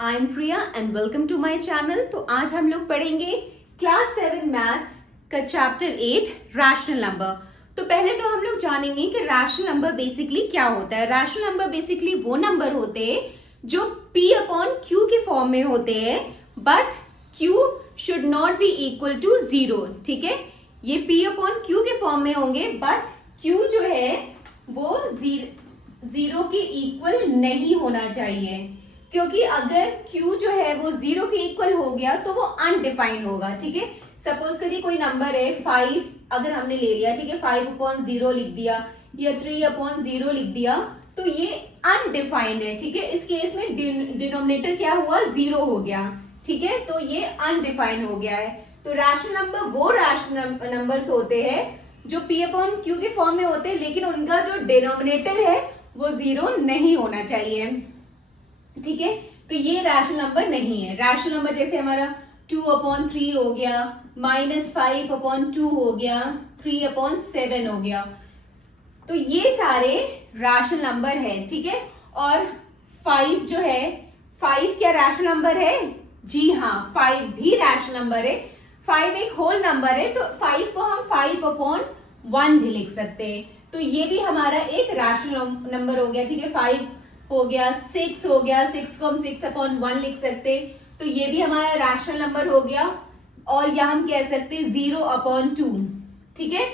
I am Priya and welcome to my channel. तो आज हम लोग पढ़ेंगे क्लास 7 मैथ्स का चैप्टर 8 रैशनल नंबर। तो पहले तो हम लोग जानेंगे कि रैशनल नंबर बेसिकली क्या होता है। रैशनल नंबर बेसिकली वो नंबर होते हैं जो p अपॉन q के फॉर्म में होते हैं, but q should not be equal to 0। ठीक है, ये p अपॉन q के फॉर्म में होंगे, बट q जो है वो जीरो के इक्वल नहीं होना चाहिए, क्योंकि अगर q जो है वो 0 के इक्वल हो गया तो वो अनडिफाइंड होगा। ठीक है, सपोज करिए कोई नंबर है 5, अगर हमने ले लिया, ठीक है, 5 अपॉन 0 लिख दिया या 3 अपॉन 0 लिख दिया, तो ये अनडिफाइंड है। ठीक है, इस केस में डिनोमिनेटर क्या हुआ, 0 हो गया। ठीक है, तो ये अनडिफाइंड हो गया है। तो रैशनल नंबर वो रैशनल नंबर्स होते हैं जो p अपॉन q के फॉर्म में होते हैं, लेकिन उनका जो डिनोमिनेटर है वो 0 नहीं होना चाहिए। ठीक है, तो ये रैशनल नंबर नहीं है। रैशनल नंबर जैसे हमारा 2 अपॉन 3 हो गया, -5 अपॉन 2 हो गया, 3 अपॉन 7 हो गया, तो ये सारे रैशनल नंबर है। ठीक है, और 5 जो है, 5 क्या रैशनल नंबर है? जी हाँ, 5 भी रैशनल नंबर है। 5 एक होल नंबर है, तो 5 को हम 5 अपॉन 1 भी लिख सकते हैं, तो ये भी हमारा एक रैशनल नंबर हो गया। ठीक है, 5 हो गया, 6 हो गया, 6 को हम 6 अपॉन 1 लिख सकते, तो ये भी हमारा रैशनल नंबर हो गया। और या हम कह सकते 0 अपॉन 2। ठीक है,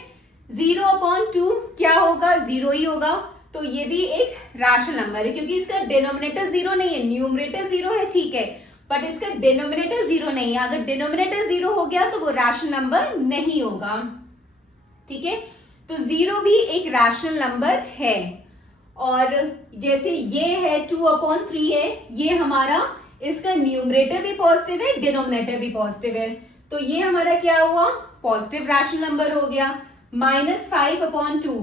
0 अपॉन 2 क्या होगा, 0 ही होगा, तो ये भी एक रैशनल नंबर है, क्योंकि इसका डिनोमिनेटर 0 नहीं है, न्यूमरेटर 0 है। ठीक है, बट इसका डिनोमिनेटर 0 नहीं है। अगर डिनोमिनेटर 0 हो गया तो वो रैशनल नंबर नहीं होगा। ठीक है, तो 0 भी एक रैशनल नंबर है। और जैसे ये है 2 अपॉन 3 है, ये हमारा, इसका न्यूमरेटर भी पॉजिटिव है, डिनोमिनेटर भी पॉजिटिव है, तो ये हमारा क्या हुआ, पॉजिटिव रैशनल नंबर हो गया। -5 अपॉन 2,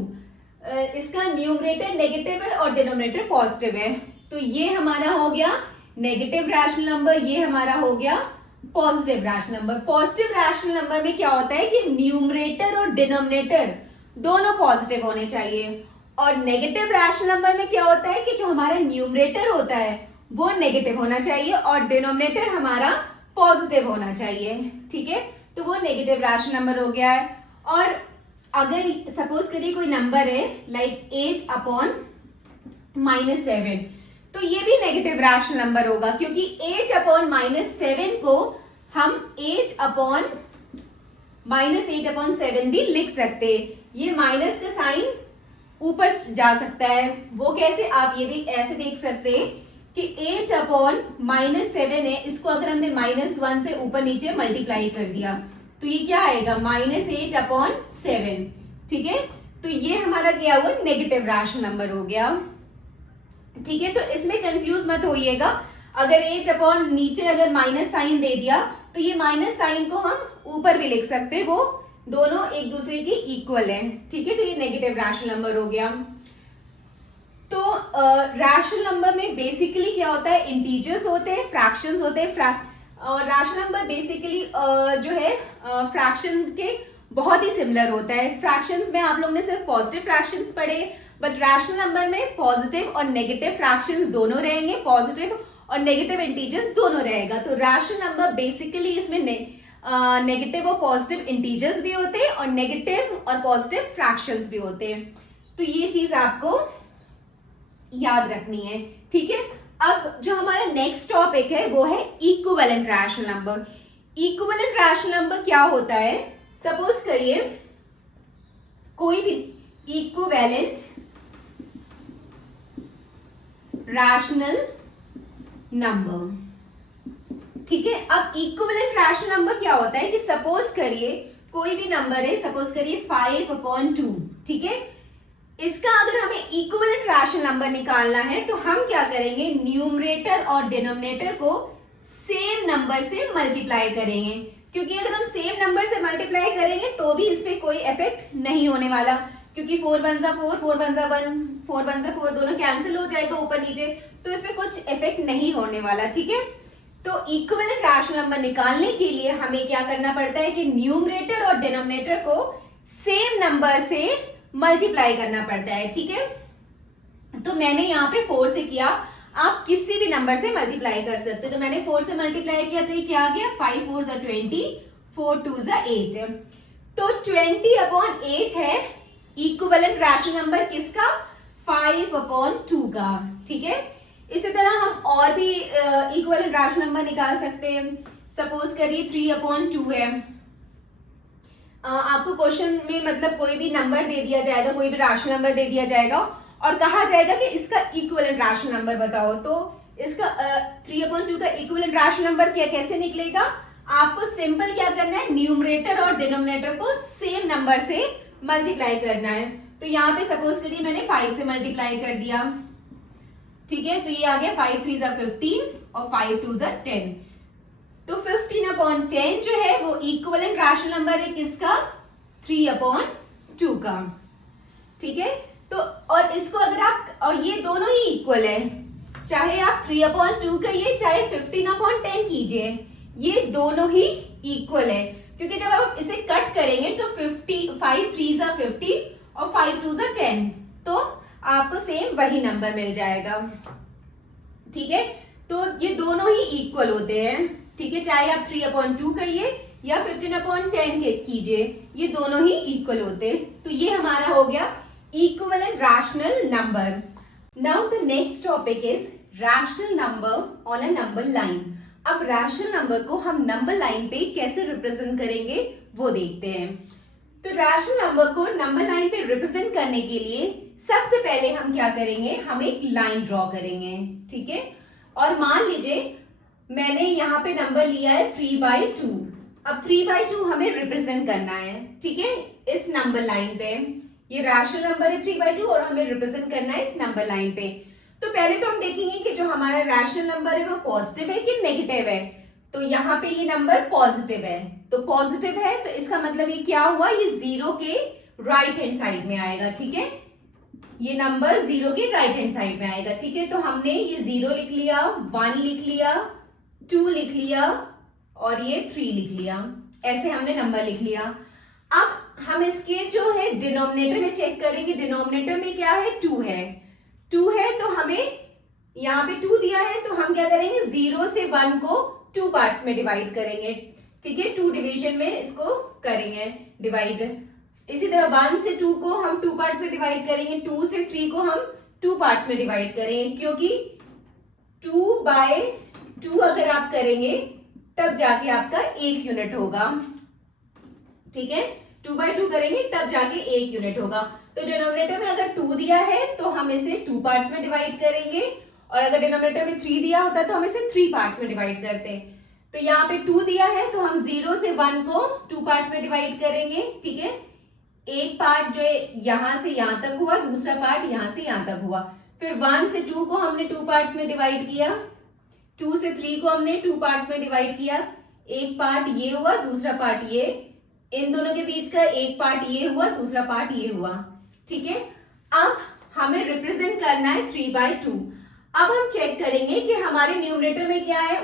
इसका न्यूमरेटर नेगेटिव है और डिनोमिनेटर पॉजिटिव है, तो ये हमारा हो गया नेगेटिव रैशनल नंबर, ये हमारा हो गया positive rational number. Positive rational number में क्या होता है कि न्यूमरेटर और डिनोमिनेटर दोनों पॉजिटिव होने चाहिए, और नेगेटिव रैशनल नंबर में क्या होता है कि जो हमारा न्यूमरेटर होता है वो नेगेटिव होना चाहिए और डिनोमिनेटर हमारा पॉजिटिव होना चाहिए। ठीक है, तो वो नेगेटिव रैशनल नंबर हो गया है। और अगर सपोज करिए कोई नंबर है लाइक 8 अपॉन -7, तो ये भी नेगेटिव रैशनल नंबर होगा, क्योंकि 8 अपॉन -7 को हम 8 अपॉन -7 भी लिख सकते। ये माइनस का साइन ऊपर जा सकता है, वो कैसे, आप ये भी ऐसे देख सकते हैं कि 8 अपॉन -7 है, इसको अगर हमने -1 से ऊपर नीचे मल्टीप्लाई कर दिया तो ये क्या आएगा, -8 अपॉन 7। ठीक है, तो ये हमारा क्या हुआ, नेगेटिव रैशनल नंबर हो गया। ठीक है, तो इसमें कंफ्यूज मत होइएगा। अगर 8 अपॉन नीचे अगर माइनस साइन दे दिया तो ये माइनस साइन को हम ऊपर भी लिख सकते, वो दोनों एक दूसरे के इक्वल है। ठीक है, तो ये नेगेटिव रैशनल नंबर हो गया। तो रैशनल नंबर में बेसिकली क्या होता है, इंटीजर्स होते हैं, फ्रैक्शंस होते हैं, और रैशनल नंबर बेसिकली जो है फ्रैक्शन के बहुत ही सिमिलर होता है। फ्रैक्शंस में आप लोग ने सिर्फ पॉजिटिव फ्रैक्शंस पढ़े, बट रैशनल नंबर में पॉजिटिव और नेगेटिव फ्रैक्शंस दोनों रहेंगे, पॉजिटिव और नेगेटिव इंटीजर्स दोनों रहेगा। तो रैशनल नंबर बेसिकली इसमें नेगेटिव और पॉजिटिव इंटीजर्स भी होते हैं और नेगेटिव और पॉजिटिव फ्रैक्शंस भी होते हैं, तो ये चीज आपको याद रखनी है। ठीक है, अब जो हमारा नेक्स्ट टॉपिक है वो है equivalent rational number. Equivalent rational number क्या होता है, सपोज करिए कोई भी इक्विवेलेंट रैशनल नंबर। ठीक है, अब इक्विवेलेंट रैशनल नंबर क्या होता है कि सपोज करिए कोई भी नंबर है, सपोज करिए 5 अपॉन 2। ठीक है, इसका अगर हमें इक्विवेलेंट रैशनल नंबर निकालना है तो हम क्या करेंगे, न्यूमरेटर और डिनोमिनेटर को सेम नंबर से मल्टीप्लाई करेंगे, क्योंकि अगर हम सेम नंबर से मल्टीप्लाई करेंगे तो भी इस पे कोई इफेक्ट नहीं होने वाला, क्योंकि 4 1 जा 4, 4 1 जा 1, 4 1 जा 4 दोनों कैंसिल हो जाएगा ऊपर नीचे, तो इसमें कुछ इफेक्ट नहीं होने वाला। ठीक है, तो इक्विवेलेंट रैशनल नंबर निकालने के लिए हमें क्या करना पड़ता है कि न्यूमरेटर और डिनोमिनेटर को सेम नंबर से मल्टीप्लाई करना पड़ता है। ठीक है, तो मैंने यहाँ पे 4 से किया, आप किसी भी नंबर से मल्टीप्लाई कर सकते हो। तो मैंने 4 से मल्टीप्लाई किया तो ये क्या आ गया, 5 4 ज़ा 20, 4 2 ज़ा 8। तो 20/8 है इक्विवेलेंट रैशनल नंबर किसका, 5/2 का। ठीक है, इसी तरह हम और भी इक्विवेलेंट रैशनल नंबर निकाल सकते हैं। सपोज करिए 3/2 है। आपको क्वेश्चन में मतलब कोई भी नंबर दे दिया जाएगा, कोई भी रैशनल नंबर दे दिया जाएगा और कहा जाएगा कि इसका इक्विवेलेंट रैशनल नंबर बताओ। तो इसका 3/2 का इक्विवेलेंट रैशनल नंबर क्या कैसे निकलेगा, आपको सिंपल क्या करना है, न्यूमरेटर और डिनोमिनेटर को सेम नंबर से मल्टीप्लाई करना है। तो यहाँ पे सपोज करिए मैंने 5 से मल्टीप्लाई कर दिया। ठीक है, तो ये आ गया 5 3 ज़ा 15 और 5 2 ज़ा 10। तो 15/10 जो है वो इक्विवेलेंट रैशनल नंबर है किसका, 3/2 का। ठीक है, तो और इसको अगर आप, और ये दोनों ही इक्वल है, चाहे आप 3/2 कहिए चाहे 15/10 कीजिए, ये दोनों ही इक्वल है। क्योंकि जब आप इसे कट करेंगे तो 5 3 ज़ा 15 और 5 2 ज़ा 10, तो आपको सेम वही नंबर मिल जाएगा। ठीक है, तो ये दोनों ही इक्वल होते हैं। ठीक है, चाहे आप 3/2 करिए या 15/10 कीजिए, ये दोनों ही इक्वल होते हैं। तो ये हमारा हो गया equivalent rational number. Now the next topic is rational number on a number line. अब रैशनल नंबर को हम नंबर लाइन पे कैसे रिप्रेजेंट करेंगे वो देखते हैं। तो रैशनल नंबर को नंबर लाइन पे रिप्रेजेंट करने के लिए सबसे पहले हम क्या करेंगे, हम एक लाइन ड्रॉ करेंगे। ठीक है, और मान लीजिए मैंने यहाँ पे नंबर लिया है 3/2। अब 3/2 हमें रिप्रेजेंट करना है। ठीक है, इस नंबर लाइन पे ये रैशनल नंबर है 3/2 और हमें रिप्रेजेंट करना है इस नंबर लाइन पे। तो पहले तो हम देखेंगे कि जो हमारा रैशनल नंबर है वो पॉजिटिव है कि नेगेटिव है। तो यहाँ पे ये नंबर पॉजिटिव है, तो पॉजिटिव है तो इसका मतलब ये क्या हुआ, ये 0 के राइट हैंड साइड में आएगा। ठीक है, ये नंबर 0 के राइट हैंड साइड में आएगा। ठीक है, तो हमने ये 0 लिख लिया, 1 लिख लिया, 2 लिख लिया और ये 3 लिख लिया। ऐसे हमने नंबर लिख लिया। अब हम इसके जो है डिनोमिनेटर में चेक करेंगे। डिनोमिनेटर में क्या है, 2 है। 2 है तो हमें यहाँ पे 2 दिया है, तो हम क्या करेंगे, 0 से 1 को 2 पार्ट्स में डिवाइड करेंगे। ठीक है, 2 डिवीजन में इसको करेंगे डिवाइड। इसी तरह 1 से 2 को हम 2 पार्ट्स में डिवाइड करेंगे, 2 से 3 को हम 2 पार्ट्स में डिवाइड करेंगे, क्योंकि 2/2 अगर आप करेंगे तब जाके आपका 1 यूनिट होगा। ठीक है, 2/2 करेंगे तब जाके 1 यूनिट होगा। तो डिनोमिनेटर में अगर 2 दिया है तो हम इसे 2 पार्ट्स में डिवाइड करेंगे, और अगर डिनोमिनेटर में 3 दिया होता तो हम इसे 3 पार्ट्स में डिवाइड करते हैं। तो यहाँ पे 2 दिया है तो हम 0 से 1 को 2 पार्ट्स में डिवाइड करेंगे। ठीक है, एक पार्ट जो है यहां से यहां तक हुआ, दूसरा पार्ट यहां से यहां तक हुआ। फिर 1 से 2 को हमने 2 पार्ट्स में डिवाइड किया, 2 से 3 को हमने 2 पार्ट्स में डिवाइड किया। एक पार्ट ये हुआ, दूसरा पार्ट ये, इन दोनों के बीच का एक पार्ट ये हुआ, दूसरा पार्ट ये हुआ। ठीक है, अब हमें रिप्रेजेंट करना है 3/2। अब हम चेक करेंगे कि हमारे न्यूमरेटर में क्या है,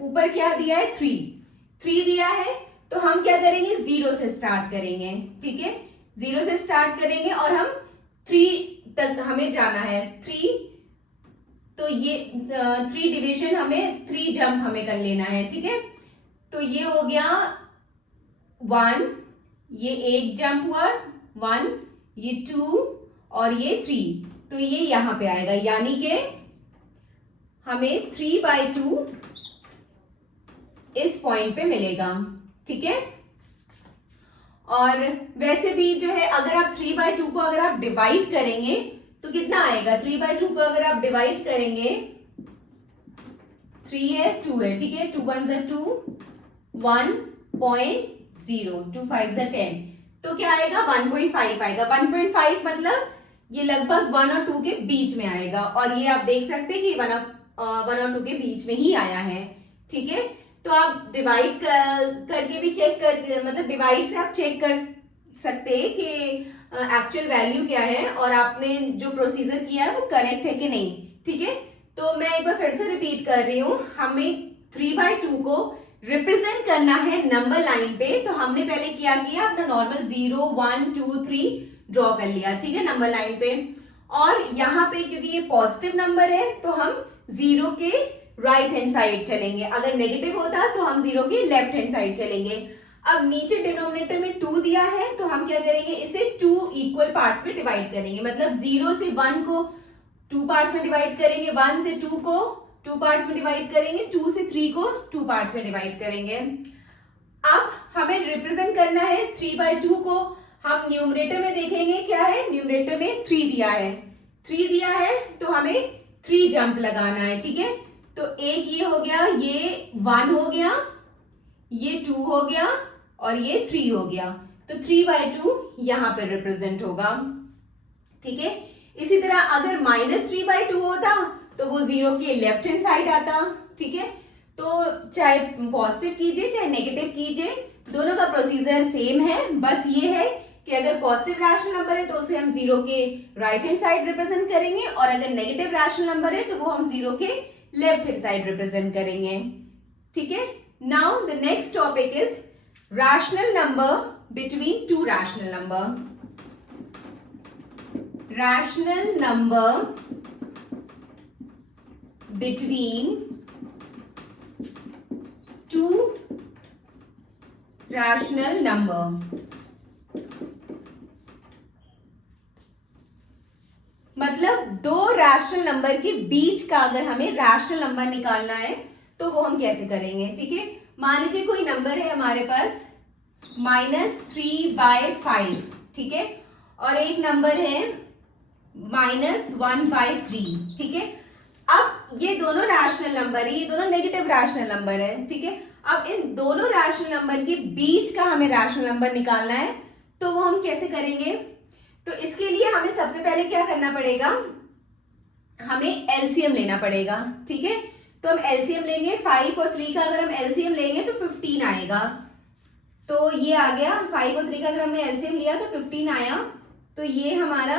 ऊपर क्या दिया है, 3 दिया है, तो हम क्या करेंगे, 0 से स्टार्ट करेंगे। ठीक है, 0 से स्टार्ट करेंगे और हम 3 तक हमें जाना है। 3, तो ये 3 डिवीजन हमें 3 जंप हमें कर लेना है। ठीक है, तो ये हो गया 1, ये एक जंप हुआ 1, ये 2 और ये 3, तो ये यहां पे आएगा, यानी कि हमें 3/2 इस पॉइंट पे मिलेगा। ठीक है, और वैसे भी जो है अगर आप 3/2 को अगर आप डिवाइड करेंगे तो कितना आएगा, 3/2 को अगर आप डिवाइड करेंगे, 3 है 2 है। ठीक है, 2 1 ज़ा 2, 1.0, 2 5 ज़ा 10, तो क्या आएगा, 1.5 आएगा। 1.5 मतलब ये लगभग 1 और 2 के बीच में आएगा, और ये आप देख सकते हैं कि 1 और 2 के बीच में ही आया है। ठीक है, तो आप डिवाइड करके भी चेक कर, मतलब डिवाइड से आप चेक कर सकते हैं कि एक्चुअल वैल्यू क्या है और आपने जो प्रोसीजर किया है वो करेक्ट है कि नहीं। ठीक है, तो मैं एक बार फिर से रिपीट कर रही हूँ, हमें 3/2 को रिप्रेजेंट करना है नंबर लाइन पे। तो हमने पहले क्या किया, अपना नॉर्मल 0 1 2 3 ड्रॉ कर लिया। ठीक है, नंबर लाइन पे, और यहाँ पे क्योंकि ये पॉजिटिव नंबर है तो हम जीरो के राइट हैंड साइड चलेंगे, अगर नेगेटिव होता तो हम जीरो के लेफ्ट हैंड साइड चलेंगे। अब नीचे डिनोमिनेटर में 2 दिया है तो हम क्या करेंगे, इसे 2 इक्वल पार्ट्स में डिवाइड करेंगे, मतलब 0 से 1 को 2 पार्ट्स में डिवाइड करेंगे, 1 से 2 को 2 पार्ट्स में डिवाइड करेंगे, 2 से 3 को 2 पार्ट्स में डिवाइड करेंगे। अब हमें रिप्रेजेंट करना है 3/2 को। हम न्यूमरेटर में देखेंगे क्या है, न्यूमरेटर में 3 दिया है, 3 दिया है तो हमें 3 जंप लगाना है, ठीक है। तो एक ये हो गया, ये 1 हो गया, ये 2 हो गया और ये 3 हो गया, तो 3/2 यहां पर रिप्रेजेंट होगा, ठीक है। इसी तरह अगर -3/2 होता तो वो जीरो के लेफ्ट हैंड साइड आता, ठीक है। तो चाहे पॉजिटिव कीजिए चाहे नेगेटिव कीजिए, दोनों का प्रोसीजर सेम है, बस ये है कि अगर पॉजिटिव रैशनल नंबर है तो उसे हम जीरो के राइट हैंड साइड रिप्रेजेंट करेंगे, और अगर नेगेटिव रैशनल नंबर है तो वो हम जीरो के लेफ्ट हैंड साइड रिप्रेजेंट करेंगे, ठीक है। Now the next topic is rational number between two rational number. Rational number between two rational number, मतलब दो रैशनल नंबर के बीच का अगर हमें रैशनल नंबर निकालना है तो वो हम कैसे करेंगे, ठीक है। मान लीजिए कोई नंबर है हमारे पास -3/5, ठीक है, और एक नंबर है -1/3, ठीक है। अब ये दोनों रैशनल नंबर है, ये दोनों नेगेटिव रैशनल नंबर है, ठीक है। अब इन दोनों रैशनल नंबर के बीच का हमें रैशनल नंबर निकालना है, तो वो हम कैसे करेंगे। तो इसके लिए हमें सबसे पहले क्या करना पड़ेगा, हमें एलसीएम लेना पड़ेगा, ठीक है। तो हम एलसीएम लेंगे, 5 और 3 का अगर हम एलसीएम लेंगे तो 15 आएगा। तो ये आ गया 5 और 3 का अगर हमने एलसीएम लिया तो 15 आया, तो ये हमारा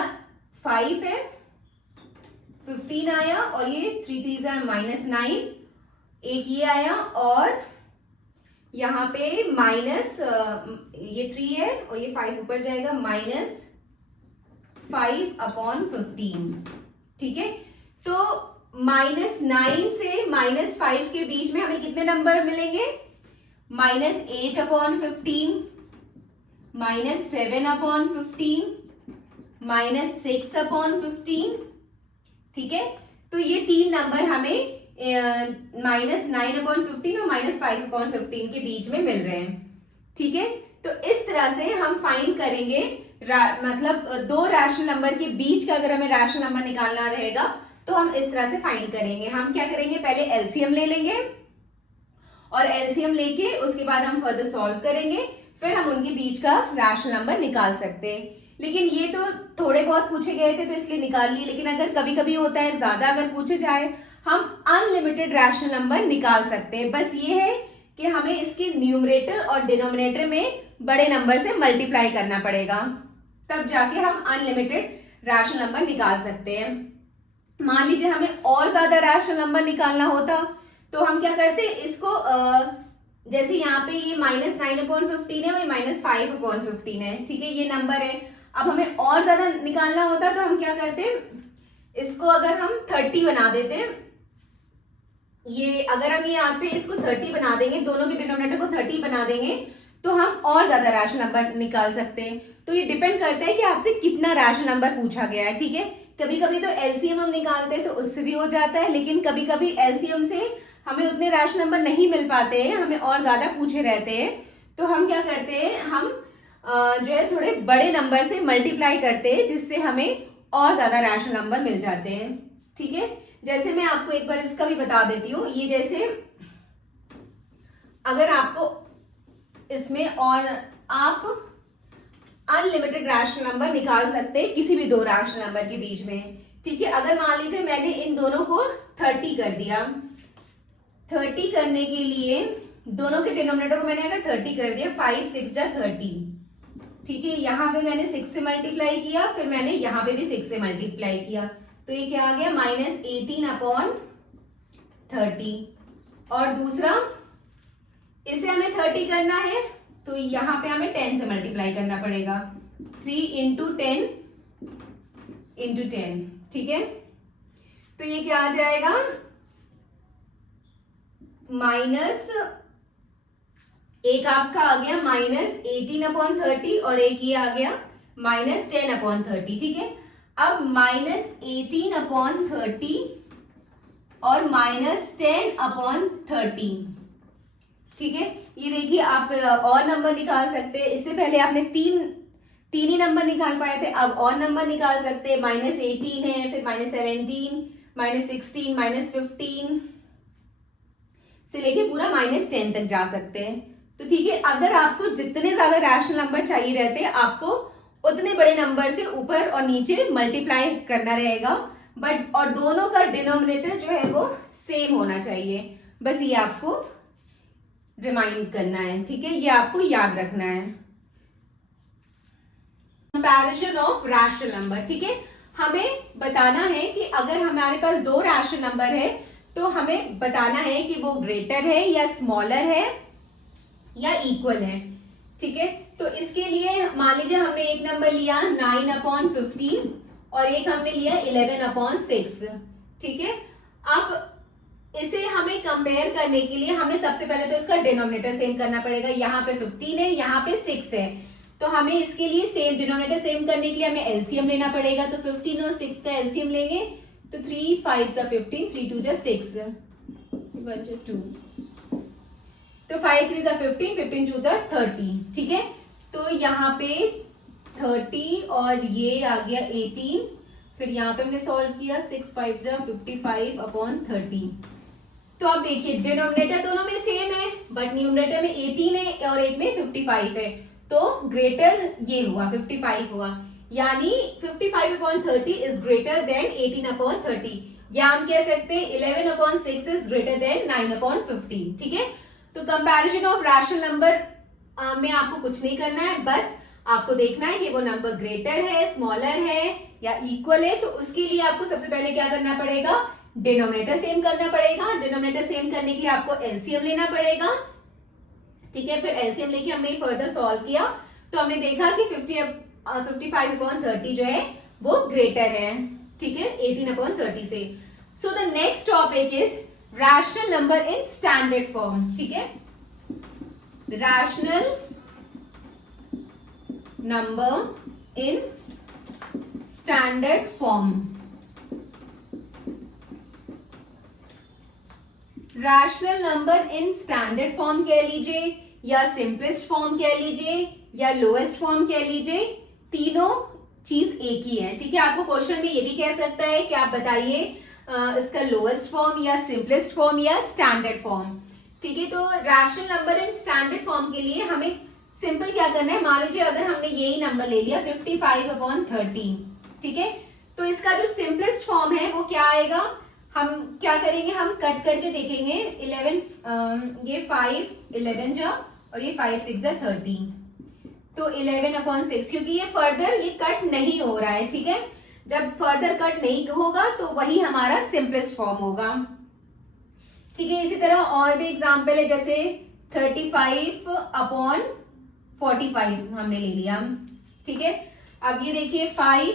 5 है, 15 आया, और ये 3 3 -9, एक ये आया, और यहाँ पे माइनस ये 3 है और ये 5 ऊपर जाएगा, -5/15, ठीक है। तो -9 से -5 के बीच में हमें कितने नंबर मिलेंगे, -8/15, -7/15, -6/15, ठीक है। तो ये 3 नंबर हमें -9/15 और -5/15 के बीच में मिल रहे हैं, ठीक है। तो इस तरह से हम फाइंड करेंगे, मतलब दो रैशनल नंबर के बीच का अगर हमें रैशनल नंबर निकालना रहेगा तो हम इस तरह से फाइंड करेंगे। हम क्या करेंगे, पहले एलसीएम ले लेंगे, और एलसीएम लेके उसके बाद हम फर्दर सॉल्व करेंगे, फिर हम उनके बीच का रैशनल नंबर निकाल सकते हैं। लेकिन ये तो थोड़े बहुत पूछे गए थे तो इसलिए निकाल लिए, लेकिन अगर कभी कभी होता है ज्यादा अगर पूछे जाए, हम अनलिमिटेड रैशनल नंबर निकाल सकते हैं। बस ये है कि हमें इसके न्यूमरेटर और डिनोमिनेटर में बड़े नंबर से मल्टीप्लाई करना पड़ेगा, तब जाके हम अनलिमिटेड रैशनल नंबर निकाल सकते हैं। मान लीजिए हमें और ज्यादा रैशनल नंबर निकालना होता तो हम क्या करते, इसको जैसे यहाँ पे ये -9/15 है और ये -5/15 है, ठीक है, ये नंबर है। अब हमें और ज्यादा निकालना होता तो हम क्या करते, इसको अगर हम 30 बना देते, ये अगर हम यहाँ पे इसको 30 बना देंगे, दोनों के डिनोमिनेटर को 30 बना देंगे, तो हम और ज्यादा रैशनल नंबर निकाल सकते हैं। तो ये डिपेंड करता है कि आपसे कितना रैशनल नंबर पूछा गया है, ठीक है। कभी कभी तो एलसीएम हम निकालते हैं तो उससे भी हो जाता है, लेकिन कभी कभी एलसीएम से हमें उतने रैशनल नंबर नहीं मिल पाते हैं, हमें और ज्यादा पूछे रहते हैं, तो हम क्या करते हैं, हम जो है थोड़े बड़े नंबर से मल्टीप्लाई करते हैं, जिससे हमें और ज्यादा रैशनल नंबर मिल जाते हैं, ठीक है। जैसे मैं आपको एक बार इसका भी बता देती हूँ, ये जैसे अगर आपको इसमें, और आप अनलिमिटेड रैशनल नंबर निकाल सकते हैं किसी भी दो रैशनल नंबर के बीच में, ठीक है। अगर मान लीजिए मैंने इन दोनों को 30 कर दिया, 30 करने के लिए दोनों के डिनोमिनेटर को मैंने अगर 30 कर दिया, 5 6 जा 30, ठीक है। यहाँ पे मैंने 6 से मल्टीप्लाई किया, फिर मैंने यहाँ पे भी 6 से मल्टीप्लाई किया, तो ये क्या आ गया, -18/30। और दूसरा, इसे हमें 30 करना है तो यहाँ पे हमें 10 से मल्टीप्लाई करना पड़ेगा, 3 × 10 × 10, ठीक है। तो ये क्या आ जाएगा, माइनस एक आपका आ गया -18/30 और एक ये आ गया -10/30, ठीक है। अब -18/30 और -10/30, ठीक है। ये देखिए आप और नंबर निकाल सकते हैं। इससे पहले आपने तीन ही नंबर निकाल पाए थे, अब और नंबर निकाल सकते हैं। -18 है, फिर -17, -16, -15 से लेके पूरा -10 तक जा सकते हैं। तो ठीक है, अगर आपको जितने ज्यादा रैशनल नंबर चाहिए रहते हैं, आपको उतने बड़े नंबर से ऊपर और नीचे मल्टीप्लाई करना रहेगा, बट और दोनों का डिनोमिनेटर जो है वो सेम होना चाहिए। बस ये आपको रिमाइंड करना है, ठीक है, ये आपको याद रखना है। कंपैरिजन ऑफ रैशनल नंबर, ठीक है। हमें बताना है कि अगर हमारे पास दो रैशनल नंबर है तो हमें बताना है कि वो ग्रेटर है या स्मॉलर है या इक्वल है, ठीक है। तो इसके लिए मान लीजिए हमने एक नंबर लिया 9/15 और एक हमने लिया 11/6, ठीक है। अब इसे हमें कंपेयर करने के लिए हमें सबसे पहले तो इसका डिनोमिनेटर सेम करना पड़ेगा। यहाँ पे 15 है, यहाँ पे 6 है, तो हमें इसके लिए सेम डिनोमिनेटर सेम करने के लिए हमें एलसीएम लेना पड़ेगा। तो 15 और 6 का एलसीएम लेंगे तो 3 5 15, 3 2 6, 2, तो 5 3 15, 15 2 30, ठीक है। तो यहाँ पे 30 और ये आ गया 18, फिर यहाँ पे हमने सॉल्व किया 6 5 55/30। तो अब देखिए डिनोमिनेटर दोनों में सेम है, बट न्यूमरेटर में 18 है और एक में 55 है, तो ग्रेटर ये हुआ 55 हुआ, यानी 55/30 इज ग्रेटर देन 18/30, या हम कह सकते हैं 11/6 इज ग्रेटर देन 9/15, ठीक है। तो कंपैरिजन ऑफ रैशनल नंबर में आपको कुछ नहीं करना है, बस आपको देखना है कि वो नंबर ग्रेटर है, स्मॉलर है या इक्वल है। तो उसके लिए आपको सबसे पहले क्या करना पड़ेगा, डिनोमिनेटर सेम करना पड़ेगा। डिनोमिनेटर सेम करने के लिए आपको एलसीएम लेना पड़ेगा, ठीक है। फिर एलसीएम लेके हमने फर्दर सॉल्व किया तो हमने देखा कि 55/30 जो है वो ग्रेटर है, ठीक है, 18/30 से। So the next topic is rational number in standard form, ठीक है। Rational number in standard form. Rational number in standard form कह लीजिए या सिंपलेस्ट फॉर्म कह लीजिए या लोएस्ट फॉर्म कह लीजिए, तीनों चीज एक ही है, ठीक है। आपको क्वेश्चन में ये भी कह सकता है कि आप बताइए इसका लोएस्ट फॉर्म या सिंपलेस्ट फॉर्म या स्टैंडर्ड फॉर्म, ठीक है। तो rational number in standard form के लिए हमें सिंपल क्या करना है, मान लीजिए अगर हमने यही नंबर ले लिया 55/30, ठीक है, तो इसका जो सिंपलेस्ट फॉर्म है वो क्या आएगा, हम क्या करेंगे, हम कट करके देखेंगे 11 ये 5 11 जा और ये 5 6 जा 30, तो 11/6, क्योंकि ये फर्दर ये कट नहीं हो रहा है, ठीक है। जब फर्दर कट नहीं होगा तो वही हमारा सिंपलेस्ट फॉर्म होगा, ठीक है। इसी तरह और भी एग्जाम्पल है, जैसे 35/45 हमने ले लिया, ठीक है। अब ये देखिए 5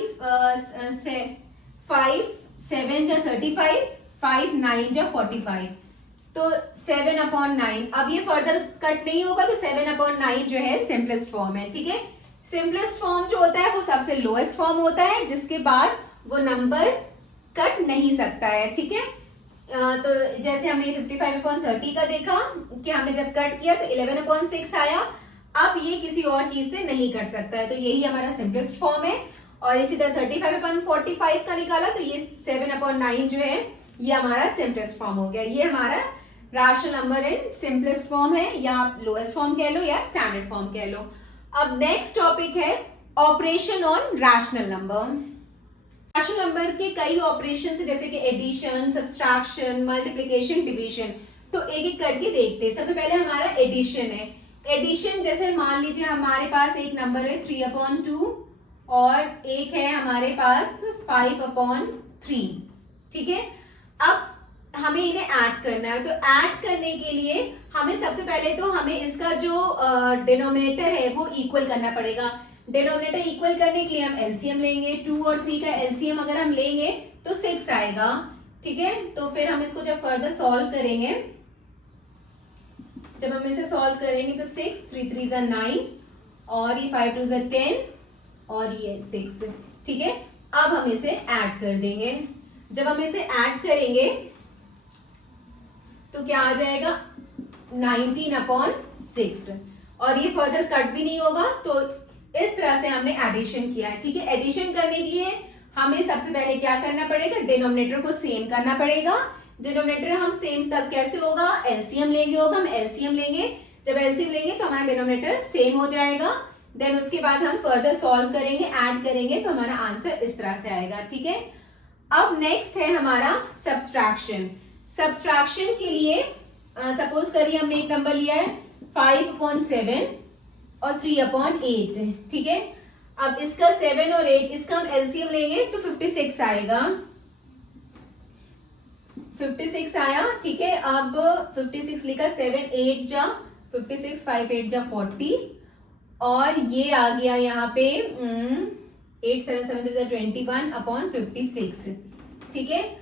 7 जा 35, 5 9 जा 45, तो 7/9। अब ये फर्दर कट नहीं होगा तो 7/9 जो है सिंपलेस्ट फॉर्म है, ठीक है। सिंपलेस्ट फॉर्म जो होता है वो सबसे लोएस्ट फॉर्म होता है, जिसके बाद वो नंबर कट नहीं सकता है, ठीक है। तो जैसे हमने 55/30 का देखा कि हमने जब कट किया तो 11/6 आया, अब ये किसी और चीज से नहीं कट सकता है, तो यही हमारा सिंपलेस्ट फॉर्म है। और इसी तरह 35/45 का निकाला तो ये 7/9 जो है ये हमारा सिंपलेस्ट फॉर्म हो गया। ये हमारा rational number in simplest form है, या आप लोएस्ट फॉर्म कह लो या स्टैंडर्ड फॉर्म कह लो। अब नेक्स्ट टॉपिक है operation on rational number. Rational number के कई ऑपरेशन है, जैसे कि एडिशन, सब्सट्रैक्शन, मल्टीप्लिकेशन, डिवीजन, तो एक एक करके देखते हैं। सबसे पहले हमारा एडिशन है। एडिशन जैसे मान लीजिए हमारे पास एक नंबर है 3/2 और एक है हमारे पास 5/3, ठीक है। अब हमें इन्हें ऐड करना है, तो ऐड करने के लिए हमें सबसे पहले तो हमें इसका जो डिनोमिनेटर है वो इक्वल करना पड़ेगा। डिनोमिनेटर इक्वल करने के लिए हम एलसीएम लेंगे, 2 और 3 का एलसीएम अगर हम लेंगे तो 6 आएगा, ठीक है। तो फिर हम इसको जब फर्दर सॉल्व करेंगे जब हम इसे सॉल्व करेंगे तो 6, 3 3 ज़ा 9 और ये 5 2 ज़ा 10 और ये 6। ठीक है, अब हम इसे ऐड कर देंगे। जब हम इसे ऐड करेंगे तो क्या आ जाएगा 19/6 और ये फर्दर कट भी नहीं होगा। तो इस तरह से हमने एडिशन किया है। ठीक है, एडिशन करने के लिए हमें सबसे पहले क्या करना पड़ेगा, डिनोमिनेटर को सेम करना पड़ेगा। डिनोमिनेटर हम सेम तब कैसे होगा, एलसीएम लेंगे होगा, हम एलसीएम लेंगे। जब एलसीएम लेंगे तो हमारा डिनोमिनेटर सेम हो जाएगा। देन उसके बाद हम फर्दर सॉल्व करेंगे, ऐड करेंगे तो हमारा आंसर इस तरह से आएगा। ठीक है, अब नेक्स्ट है हमारा सब्सट्रैक्शन। सब्सट्रैक्शन के लिए सपोज करिए हमने एक नंबर लिया है 5/7 और 3/8। ठीक है, अब इसका 7 और 8 इसका हम एलसीएम लेंगे तो 56 आएगा। 56 आया। ठीक है, अब 56 लिखा, 7 8 जा 56, 5 8 जा 40 और ये आ गया यहाँ पे 8 7 7 21/56। ठीक है,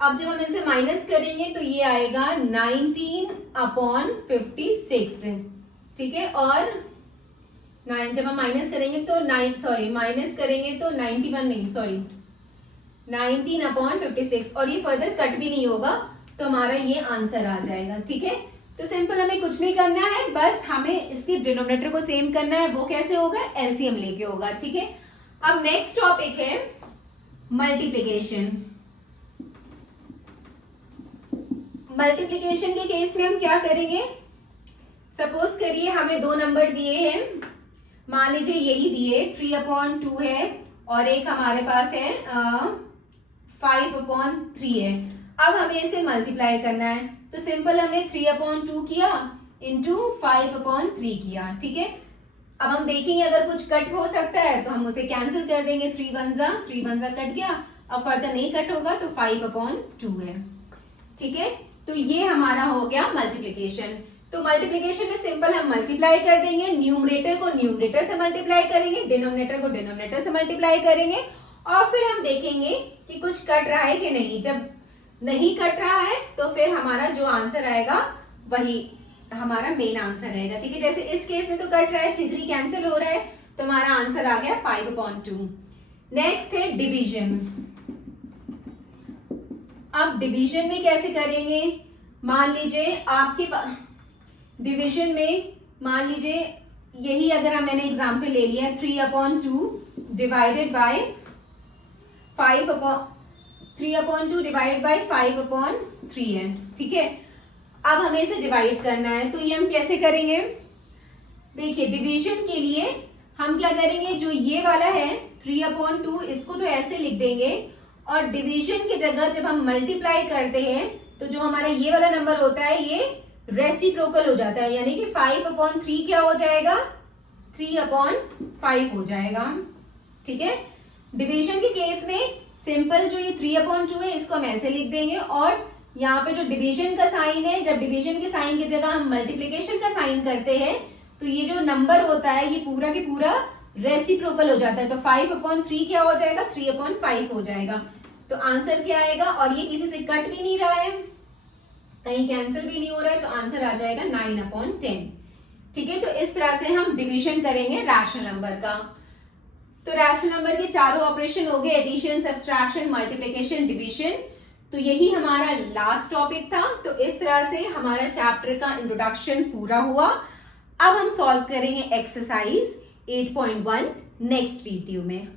अब जब हम इनसे माइनस करेंगे तो ये आएगा 19/56। ठीक है, और 9 जब हम माइनस करेंगे तो माइनस करेंगे तो 19/56 और ये फर्दर कट भी नहीं होगा तो हमारा ये आंसर आ जाएगा। ठीक है, तो सिंपल हमें कुछ नहीं करना है, बस हमें इसके डिनोमिनेटर को सेम करना है। वो कैसे होगा, एलसीएम लेके होगा। ठीक है, अब नेक्स्ट टॉपिक है मल्टीप्लिकेशन। मल्टीप्लिकेशन के केस में हम क्या करेंगे, सपोज करिए हमें दो नंबर दिए हैं, मान लीजिए यही दिए 3/2 है और एक हमारे पास है 5/3 है। अब हमें इसे मल्टीप्लाई करना है तो सिंपल हमें 3/2 किया इंटू 5/3 किया। ठीक है, अब हम देखेंगे अगर कुछ कट हो सकता है तो हम उसे कैंसिल कर देंगे। 3 1 ज़ा कट गया, अब फर्दर नहीं कट होगा तो 5/2 है। ठीक है, तो ये हमारा हो गया मल्टीप्लिकेशन। तो मल्टीप्लिकेशन में सिंपल हम मल्टीप्लाई कर देंगे, न्यूमरेटर को न्यूमरेटर से मल्टीप्लाई करेंगे, डिनोमिनेटर को डिनोमिनेटर से मल्टीप्लाई करेंगे और फिर हम देखेंगे कि कुछ कट रहा है कि नहीं। जब नहीं कट रहा है तो फिर हमारा जो आंसर आएगा वही हमारा मेन आंसर रहेगा। ठीक है, जैसे इस केस में तो कट रहा है, 3 3 कैंसिल हो रहा है तो हमारा आंसर आ गया 5/2। नेक्स्ट है डिवीजन। अब डिवीजन में कैसे करेंगे, मान लीजिए आपके पास डिवीजन में मान लीजिए यही अगर मैंने एग्जाम्पल ले लिया 3/2 डिवाइडेड बाय 5/3 है। ठीक है, अब हमें इसे डिवाइड करना है तो ये हम कैसे करेंगे, देखिए डिवीजन के लिए हम क्या करेंगे, जो ये वाला है 3/2 इसको तो ऐसे लिख देंगे और डिवीजन की जगह जब हम मल्टीप्लाई करते हैं तो जो हमारा ये वाला नंबर होता है ये रेसिप्रोकल हो जाता है, यानी कि 5/3 क्या हो जाएगा, 3/5 हो जाएगा। ठीक है, डिवीजन के केस में सिंपल जो ये 3/2 है इसको हम ऐसे लिख देंगे और यहाँ पे जो डिवीजन का साइन है, जब डिवीजन के साइन की जगह हम मल्टीप्लिकेशन का साइन करते हैं तो ये जो नंबर होता है ये पूरा की पूरा रेसिप्रोकल हो जाता है। तो 5/3 क्या हो जाएगा, 3/5 हो जाएगा। तो आंसर क्या आएगा, और ये किसी से कट भी नहीं रहा है, कहीं कैंसिल भी नहीं हो रहा है, तो आंसर आ जाएगा 9/10। ठीक है, तो इस तरह से हम डिवीजन करेंगे रैशनल नंबर का। तो रैशनल नंबर के चारों ऑपरेशन हो गए, एडिशन, सब्सट्रैक्शन, मल्टीप्लिकेशन, डिवीजन। तो यही हमारा लास्ट टॉपिक था। तो इस तरह से हमारा चैप्टर का इंट्रोडक्शन पूरा हुआ। अब हम सॉल्व करेंगे एक्सरसाइज 8.1 नेक्स्ट वीडियो में।